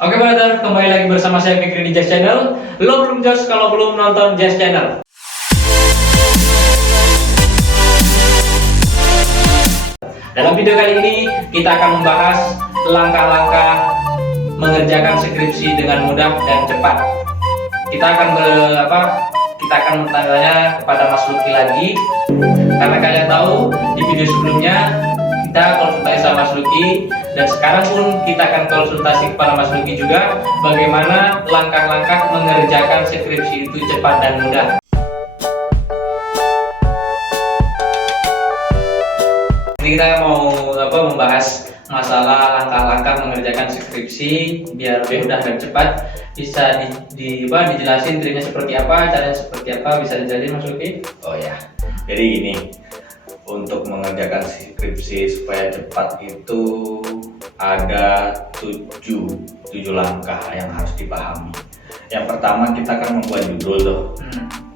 Oke brother, kembali lagi bersama saya Fikri di Jazz Channel. Lo belum jos kalau belum nonton Jazz Channel. Dalam video kali ini kita akan membahas langkah-langkah mengerjakan skripsi dengan mudah dan cepat. Kita akan bertanya kepada Mas Luki lagi, karena kalian tahu di video sebelumnya kita konsultasi sama Mas Luki, dan sekarang pun kita akan konsultasi kepada Mas Luki juga bagaimana langkah-langkah mengerjakan skripsi itu cepat dan mudah. Ini kita mau membahas masalah langkah-langkah mengerjakan skripsi biar lebih mudah dan cepat. Bisa dijelasin dirinya seperti apa, caranya seperti apa, bisa dijelasin Mas Luki? Oh ya, jadi gini, untuk mengerjakan skripsi supaya cepat itu ada 7 langkah yang harus dipahami. Yang pertama kita akan membuat judul tuh.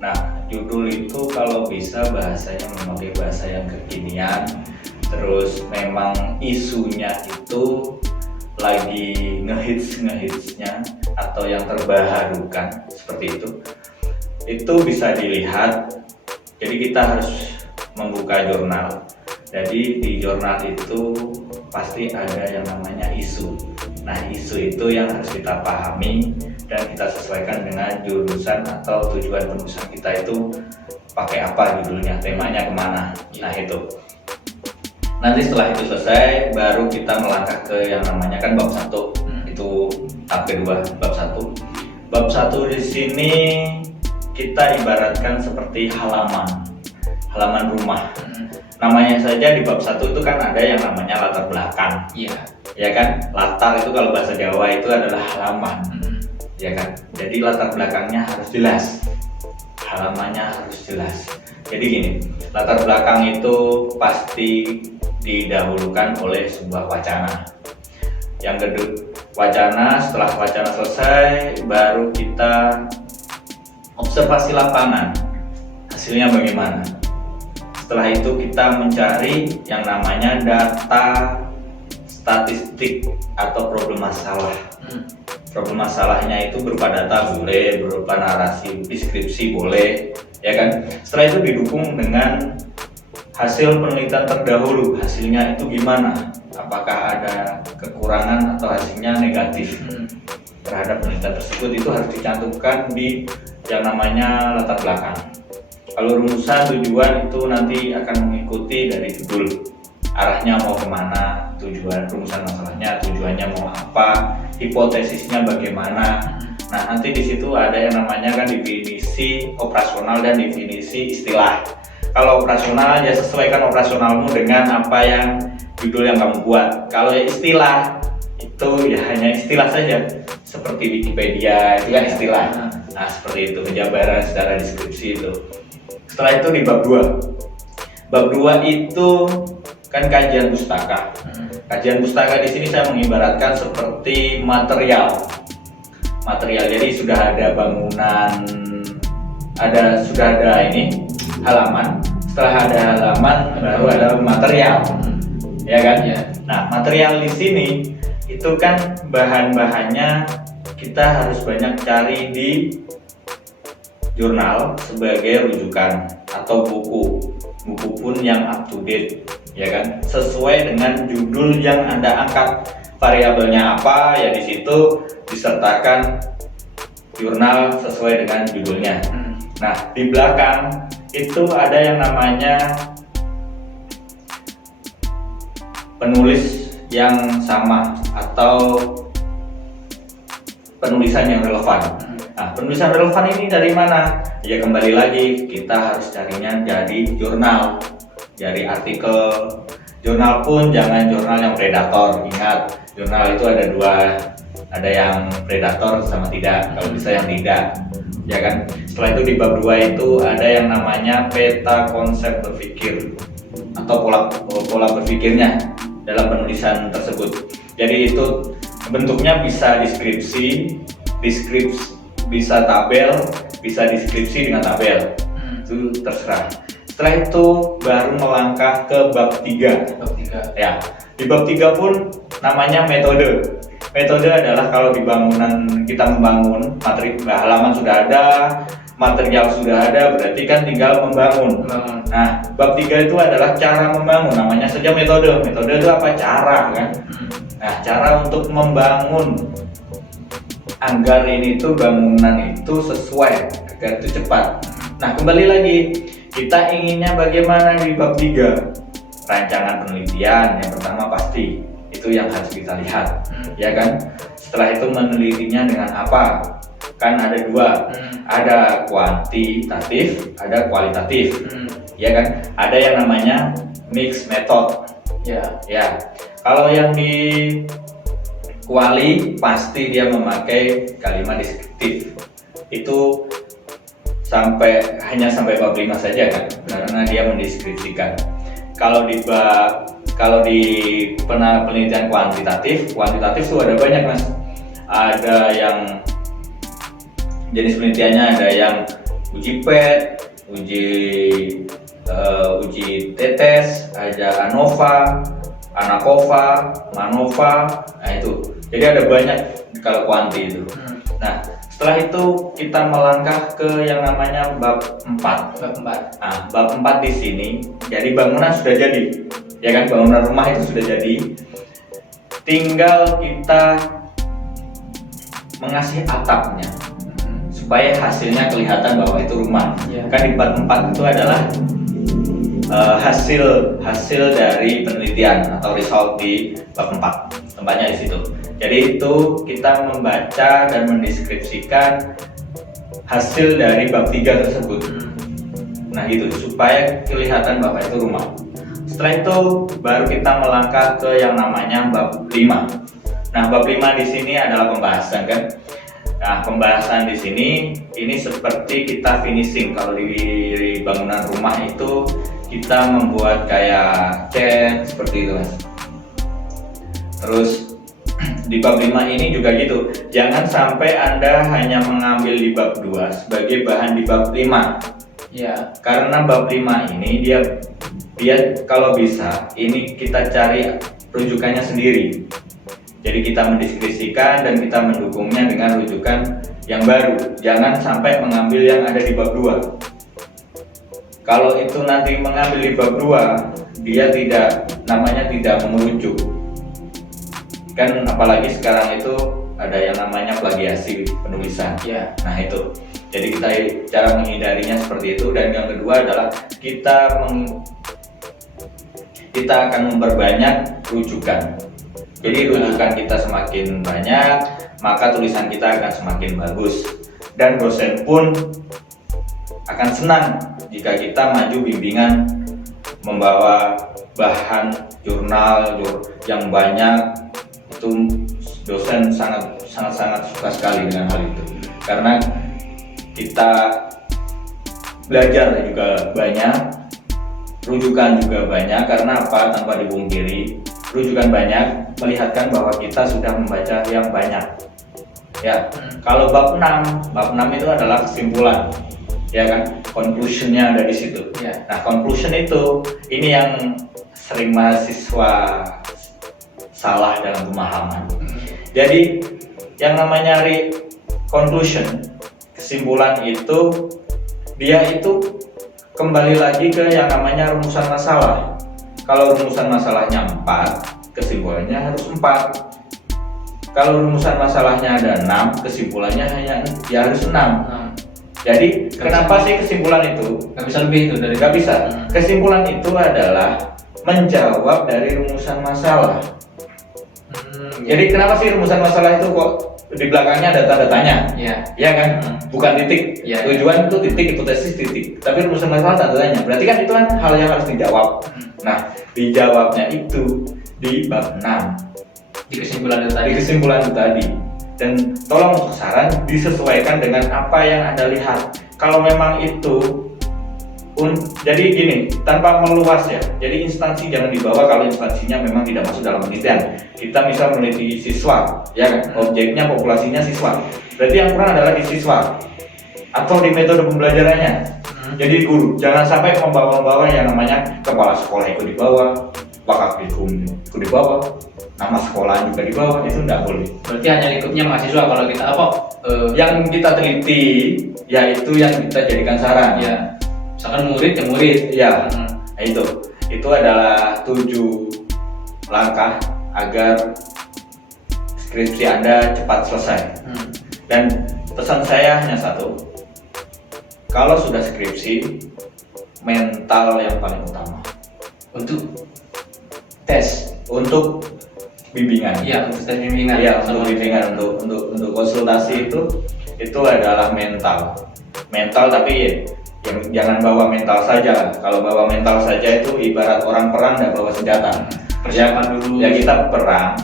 Nah, judul itu kalau bisa bahasanya memakai bahasa yang kekinian, terus memang isunya itu lagi ngehitsnya atau yang terbaharukan seperti itu bisa dilihat. Jadi kita harus membuka jurnal. Jadi di jurnal itu pasti ada yang namanya isu. Nah, isu itu yang harus kita pahami dan kita sesuaikan dengan jurusan atau tujuan penulisan kita itu pakai apa judulnya, temanya kemana. Nah itu. Nanti setelah itu selesai, baru kita melangkah ke yang namanya kan bab 1. Itu tahap kedua, bab 1. Bab 1 di sini kita ibaratkan seperti halaman rumah. Namanya saja di bab 1 itu kan ada yang namanya latar belakang. Iya. Ya kan? Latar itu kalau bahasa Jawa itu adalah halaman. Ya kan? Jadi latar belakangnya harus jelas. Halamannya harus jelas. Jadi gini, latar belakang itu pasti didahulukan oleh sebuah wacana. Yang kedua, setelah wacana selesai, baru kita observasi lapangan. Hasilnya bagaimana? Setelah itu kita mencari yang namanya data statistik atau problem masalah. Problem masalahnya itu berupa data boleh, berupa narasi, deskripsi boleh, ya kan? Setelah itu didukung dengan hasil penelitian terdahulu. Hasilnya itu gimana? Apakah ada kekurangan atau hasilnya negatif terhadap penelitian tersebut? Itu harus dicantumkan di yang namanya latar belakang. Kalau rumusan tujuan itu nanti akan mengikuti dari judul, arahnya mau kemana, tujuan rumusan masalahnya, tujuannya mau apa, hipotesisnya bagaimana. Nah, nanti di situ ada yang namanya kan definisi operasional dan definisi istilah. Kalau operasional ya sesuaikan operasionalmu dengan apa yang judul yang kamu buat. Kalau ya istilah itu ya hanya istilah saja, seperti Wikipedia itu kan istilah. Nah, seperti itu penjabaran secara deskripsi itu. Setelah itu di bab 2. Bab 2 itu kan kajian pustaka. Kajian pustaka di sini saya mengibaratkan seperti material. Jadi sudah ada bangunan, sudah ada halaman. Setelah ada halaman baru ada material. Ya kan? Ya. Nah, material di sini itu kan bahan-bahannya kita harus banyak cari di jurnal sebagai rujukan atau buku pun yang up to date, ya kan, sesuai dengan judul yang Anda angkat. Variabelnya apa ya, di situ disertakan jurnal sesuai dengan judulnya. Nah, di belakang itu ada yang namanya penulis yang sama atau penulisan yang relevan. Nah, penulisan relevan ini dari mana? Ya kembali lagi kita harus carinya dari jurnal, dari artikel. Jurnal pun jangan jurnal yang predator. Ingat, jurnal itu ada 2, ada yang predator sama tidak. Kalau bisa yang tidak, ya kan. Setelah itu di bab 2 itu ada yang namanya peta konsep berpikir atau pola berpikirnya dalam penulisan tersebut. Jadi itu bentuknya bisa deskripsi, bisa tabel, bisa deskripsi dengan tabel. Itu terserah. Setelah itu baru melangkah ke bab 3. Ya, di bab 3 pun namanya metode. Metode adalah kalau di bangunan kita membangun, materi halaman sudah ada, material sudah ada, berarti kan tinggal membangun. Nah, bab 3 itu adalah cara membangun, namanya saja metode. Metode itu apa? Cara kan. Nah, cara untuk membangun agar ini tuh bangunan itu sesuai, agar itu cepat. Nah, kembali lagi, kita inginnya bagaimana di bab 3? Rancangan penelitian yang pertama pasti itu yang harus kita lihat, ya kan? Setelah itu menelitinya dengan apa? Kan ada dua, ada kuantitatif, ada kualitatif, ya kan? Ada yang namanya mixed method, ya. Kalau yang di kuali pasti dia memakai kalimat deskriptif, itu hanya sampai bab 5 saja kan, karena dia mendeskripsikan. Kalau di penelitian kuantitatif itu ada banyak mas. Ada yang jenis penelitiannya, ada yang uji PET, uji tetes, ada ANOVA, ANACOVA, MANOVA. Nah itu. Jadi ada banyak kalau kuanti itu. Nah, setelah itu kita melangkah ke yang namanya bab 4. Nah, bab 4 di sini, jadi bangunan sudah jadi, ya kan, bangunan rumah itu sudah jadi. Tinggal kita mengasih atapnya supaya hasilnya kelihatan bahwa itu rumah. Kan di bab 4 itu adalah hasil dari penelitian atau result di bab 4, tempatnya di situ. Jadi itu kita membaca dan mendeskripsikan hasil dari bab 3 tersebut. Nah gitu, supaya kelihatan bahwa itu rumah. Setelah itu baru kita melangkah ke yang namanya bab 5. Nah, bab 5 di sini adalah pembahasan kan. Nah, pembahasan di sini ini seperti kita finishing. Kalau di bangunan rumah itu kita membuat kayak cat seperti itu mas. Terus di bab 5 ini juga gitu. Jangan sampai Anda hanya mengambil di bab 2 sebagai bahan di bab 5. Ya, karena bab 5 ini dia kalau bisa ini kita cari rujukannya sendiri. Jadi kita mendeskripsikan dan kita mendukungnya dengan rujukan yang baru. Jangan sampai mengambil yang ada di bab 2. Kalau itu nanti mengambil di bab 2, dia tidak merujuk. Kan apalagi sekarang itu ada yang namanya plagiasi penulisan. Nah itu. Jadi cara menghindarinya seperti itu. Dan yang kedua adalah kita akan memperbanyak rujukan. Jadi rujukan kita semakin banyak, maka tulisan kita akan semakin bagus. Dan dosen pun akan senang jika kita maju bimbingan membawa bahan jurnal yang banyak. Itu dosen sangat suka sekali dengan hal itu. Karena kita belajar juga banyak, rujukan juga banyak. Karena apa? Tanpa dipungkiri, rujukan banyak melihatkan bahwa kita sudah membaca yang banyak. Ya, kalau bab 6 itu adalah kesimpulan, ya kan? Conclusionnya ada di situ. Nah, conclusion itu ini yang sering mahasiswa salah dalam pemahaman. Jadi yang namanya conclusion, kesimpulan itu dia itu kembali lagi ke yang namanya rumusan masalah. Kalau rumusan masalahnya 4, kesimpulannya harus 4. Kalau rumusan masalahnya ada 6, kesimpulannya harus 6. Jadi kenapa sih kesimpulan itu? Nggak bisa lebih itu dari. Nggak bisa. Kesimpulan itu adalah menjawab dari rumusan masalah. Jadi kenapa sih rumusan masalah itu kok di belakangnya ada tanda tanya? Ya kan? Bukan titik. Tujuan itu titik, hipotesis titik. Tapi rumusan masalah tanda tanya. Berarti kan itu kan hal yang harus dijawab. Nah, dijawabnya itu di bab 6. Di kesimpulan itu tadi. Dan tolong untuk saran disesuaikan dengan apa yang Anda lihat. Kalau memang itu jadi gini, tanpa meluas ya. Jadi instansi jangan dibawa kalau instansinya memang tidak masuk dalam penelitian. Kita misal meneliti siswa, ya kan? Objeknya populasinya siswa. Berarti yang kurang adalah di siswa atau di metode pembelajarannya. Jadi guru jangan sampai membawa yang namanya kepala sekolah ikut dibawa, wakaf ikut dibawa, nama sekolah juga di bawah, itu tidak boleh. Berarti hanya lingkupnya mahasiswa kalau kita apa? Yang kita teliti yaitu yang kita jadikan saran. Ya, misalkan murid ya murid. Ya, nah itu adalah 7 langkah agar skripsi Anda cepat selesai. Dan pesan saya hanya satu, kalau sudah skripsi, mental yang paling utama Untuk tes. untuk bimbingan. Iya, untuk tes bimbingan. Iya, untuk bimbingan, untuk konsultasi itu adalah mental. Mental, tapi jangan bawa mental saja. Kalau bawa mental saja itu ibarat orang perang dan bawa senjata. Persiapan dulu. Ya kita perang,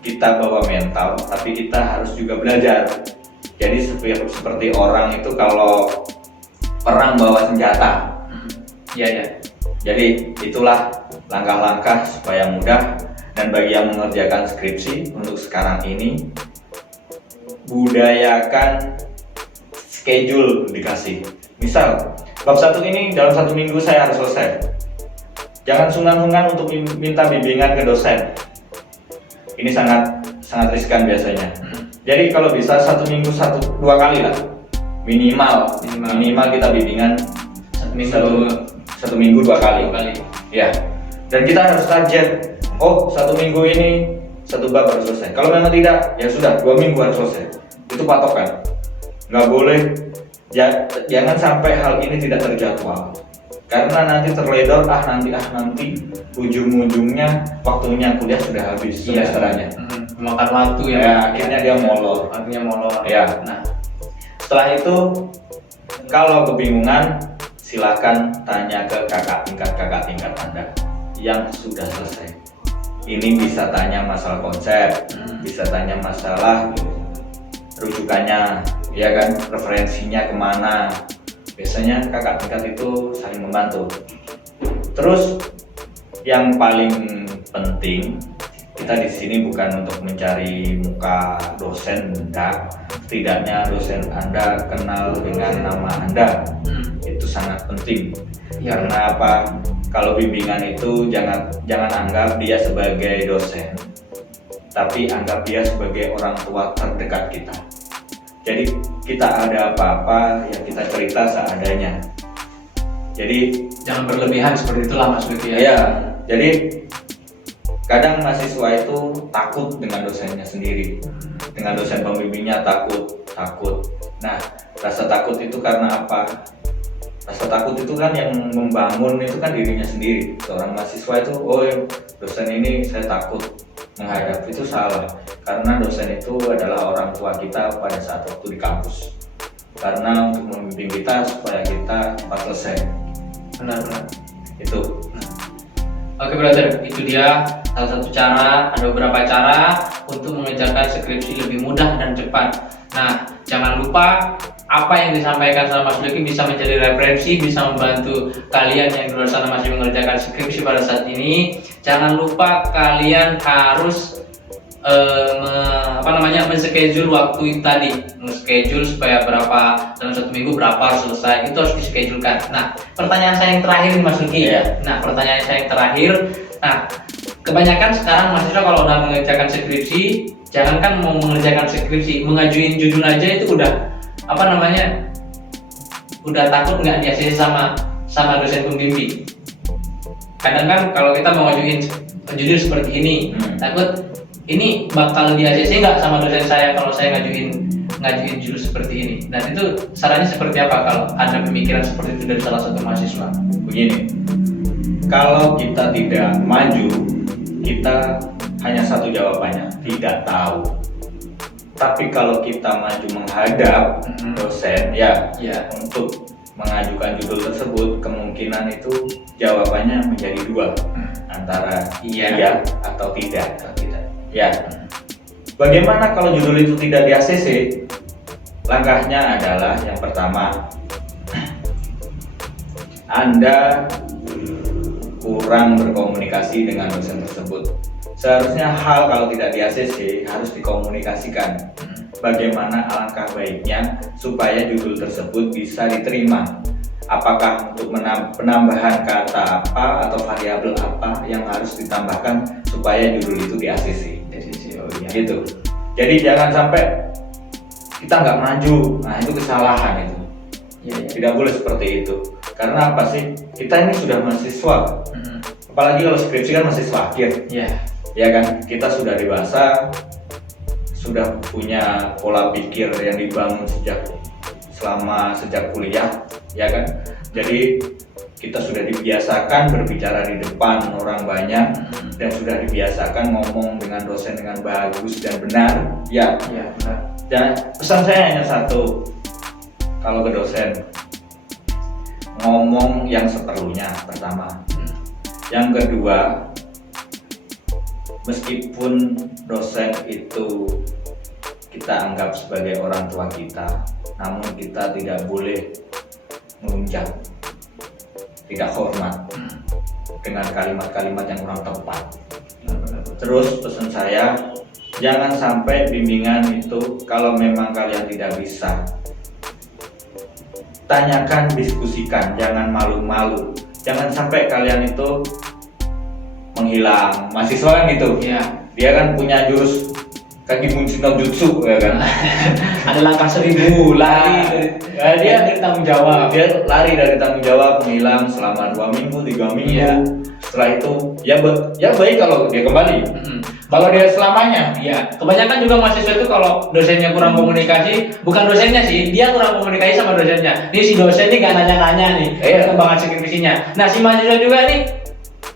kita bawa mental, tapi kita harus juga belajar. Jadi seperti orang itu kalau perang bawa senjata. Iya, ya. Jadi itulah langkah-langkah supaya mudah. Dan bagi yang mengerjakan skripsi untuk sekarang ini, budayakan schedule dikasih. Misal, bab 1 ini dalam 1 minggu saya harus selesai. Jangan sungkan-sungkan untuk minta bimbingan ke dosen. Ini sangat riskan biasanya. Jadi kalau bisa 1 minggu 1-2 kali lah, minimal kita bimbingan 1 minggu 2 kali. Ya. Dan kita harus target. 1 minggu ini 1 bab harus selesai. Kalau memang tidak, ya sudah 2 minggu harus selesai. Itu patokan. Nggak boleh. Jangan sampai hal ini tidak terjadwal. Karena nanti terledor, nanti ujung-ujungnya waktunya kuliah sudah habis semesterannya. Memakan waktu ya. Ya, akhirnya dia molor. Ya. Nah, setelah itu kalau kebingungan silakan tanya ke kakak tingkat Anda yang sudah selesai. Ini bisa tanya masalah konsep, bisa tanya masalah rujukannya, ya kan, referensinya kemana. Biasanya kakak tingkat itu saling membantu. Terus yang paling penting, kita di sini bukan untuk mencari muka dosen, enggak. Setidaknya dosen Anda kenal dengan nama Anda. Itu sangat penting. Karena apa? Kalau bimbingan itu jangan anggap dia sebagai dosen, tapi anggap dia sebagai orang tua terdekat kita. Jadi kita ada apa-apa ya kita cerita seadanya. Jadi jangan berlebihan seperti itulah Mas Luki ya. Iya. Jadi kadang mahasiswa itu takut dengan dosennya sendiri, dengan dosen pembimbingnya takut. Nah, rasa takut itu karena apa? Rasa takut itu kan yang membangun itu kan dirinya sendiri. Seorang mahasiswa itu, dosen ini saya takut menghadap, itu salah. Karena dosen itu adalah orang tua kita pada saat waktu di kampus. Karena untuk membimbing kita supaya kita cepat selesai. Benar. Itu. Oke brother, itu dia salah satu cara, ada beberapa cara untuk mengerjakan skripsi lebih mudah dan cepat. Nah, jangan lupa apa yang disampaikan sama Mas Luki bisa menjadi referensi, bisa membantu kalian yang di luar sana masih mengerjakan skripsi pada saat ini. Jangan lupa kalian harus men-schedule waktu tadi, men-schedule supaya berapa dalam 1 minggu berapa harus selesai, itu harus di-schedulekan. Nah, pertanyaan saya yang terakhir Mas Luki. Nah, pertanyaan saya yang terakhir. Nah, kebanyakan sekarang mahasiswa kalau udah mengerjakan skripsi, jangankan mau mengerjakan skripsi, mengajuin judul aja itu udah udah takut nggak di ACC sama dosen pembimbing. Kadang kan kalau kita mau ngajuin judul seperti ini, takut ini bakal di ACC nggak sama dosen saya kalau saya ngajuin judul seperti ini. Dan itu sarannya seperti apa kalau ada pemikiran seperti itu dari salah satu mahasiswa? Begini, kalau kita tidak maju, kita hanya satu jawabannya, tidak tahu. Tapi kalau kita maju menghadap dosen, untuk mengajukan judul tersebut, kemungkinan itu jawabannya menjadi 2, antara iya atau tidak. Ya. Bagaimana kalau judul itu tidak di ACC? Langkahnya adalah yang pertama, Anda kurang berkomunikasi dengan dosen tersebut. Seharusnya hal kalau tidak di ACC harus dikomunikasikan. Bagaimana alangkah baiknya supaya judul tersebut bisa diterima. Apakah untuk penambahan kata apa atau variabel apa yang harus ditambahkan supaya judul itu di ACC. ya. gitu. Jadi jangan sampai kita nggak maju, nah itu kesalahan itu. Ya, ya. Tidak boleh seperti itu. Karena apa sih? Kita ini sudah mahasiswa, apalagi kalau skripsi kan mahasiswa akhir, Ya. ya kan? Kita sudah dewasa, sudah punya pola pikir yang dibangun sejak kuliah, ya kan? Jadi kita sudah dibiasakan berbicara di depan orang banyak dan sudah dibiasakan ngomong dengan dosen dengan bagus dan benar, ya. Ya, benar. Dan pesan saya hanya satu, kalau ke dosen, ngomong yang seperlunya pertama. Yang kedua, meskipun dosen itu kita anggap sebagai orang tua kita, namun kita tidak boleh menunjang, tidak hormat dengan kalimat-kalimat yang kurang tepat. Terus pesan saya, jangan sampai bimbingan itu kalau memang kalian tidak bisa, tanyakan, diskusikan, jangan malu-malu. Jangan sampai kalian itu menghilang. Mahasiswa kan gitu. Ya. Dia kan punya jurus kaki muncul no jutsu, ya kan. Ada langkah 1000 lari dari tanggung jawab. Dia lari dari tanggung jawab, menghilang selama 2 minggu, 3 minggu. Iya. Setelah itu ya baik kalau dia kembali. Kalau dia selamanya, Iya, kebanyakan juga mahasiswa itu kalau dosennya kurang komunikasi, bukan dosennya sih, dia kurang komunikasi sama dosennya. Ini si dosen ini gak nanya-nanya nih, perkembangan skripsinya. Nah si mahasiswa juga nih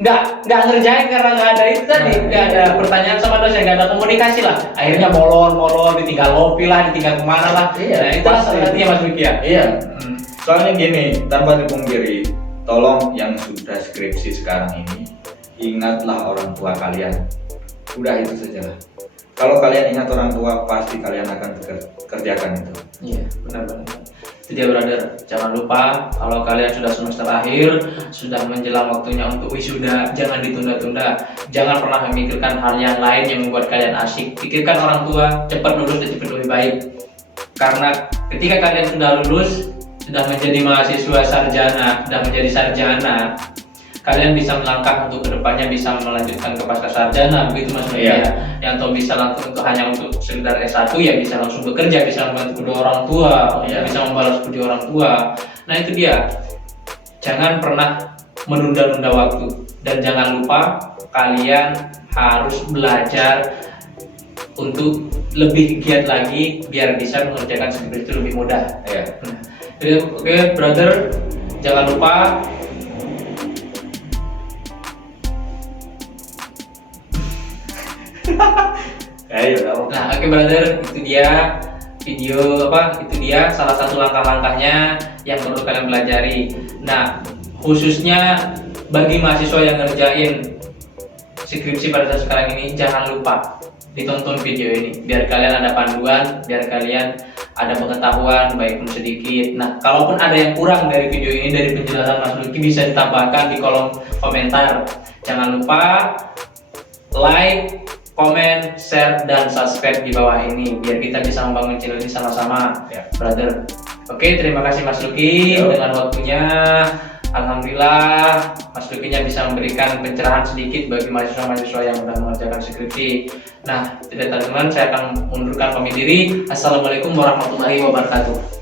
nggak ngerjain karena nggak ada itu tadi, nggak ada pertanyaan sama dosen, nggak ada komunikasi lah. Akhirnya molor, ditinggal ngopi lah, ditinggal kemana lah. Iya, Nah itulah salah satunya Mas Luki ya. Iya. Soalnya gini, tanpa dipungkiri, tolong yang sudah skripsi sekarang ini, ingatlah orang tua kalian. Udah itu saja lah. Kalau kalian ingat orang tua, pasti kalian akan kerjakan itu. Iya, benar-benar. Itu dia brother. Jangan lupa kalau kalian sudah semester akhir, sudah menjelang waktunya untuk wisuda, jangan ditunda-tunda. Jangan pernah memikirkan hal yang lain yang membuat kalian asik. Pikirkan orang tua, cepat lulus dan cepat lebih baik. Karena ketika kalian sudah lulus, sudah menjadi mahasiswa sarjana, sudah menjadi sarjana, kalian bisa melangkah untuk kedepannya, bisa melanjutkan ke pasca sarjana, begitu Mas Luki ya. Yang atau bisa langsung hanya untuk sekedar S1 ya bisa langsung bekerja, bisa membantu kedua orang tua, bisa membalas kedua orang tua. Nah itu dia, jangan pernah menunda-nunda waktu dan jangan lupa kalian harus belajar untuk lebih giat lagi biar bisa mengerjakan skripsi itu lebih mudah. Oke, brother, jangan lupa nah, oke brother, itu dia video itu dia salah satu langkah-langkahnya yang perlu kalian pelajari. Nah, khususnya bagi mahasiswa yang ngerjain skripsi pada saat sekarang ini, jangan lupa ditonton video ini biar kalian ada panduan, biar kalian ada pengetahuan baik pun sedikit. Nah, kalaupun ada yang kurang dari video ini, dari penjelasan Mas Luki, bisa ditambahkan di kolom komentar. Jangan lupa like, komen, share, dan subscribe di bawah ini biar kita bisa membangun channel ini sama-sama, brother. Oke, terima kasih Mas Luki dengan waktunya. Alhamdulillah Mas Lukinya bisa memberikan pencerahan sedikit bagi mahasiswa-mahasiswa yang sudah mengerjakan skripsi. Nah, tidak teman-teman, saya akan mundurkan pamit diri. Assalamualaikum warahmatullahi wabarakatuh.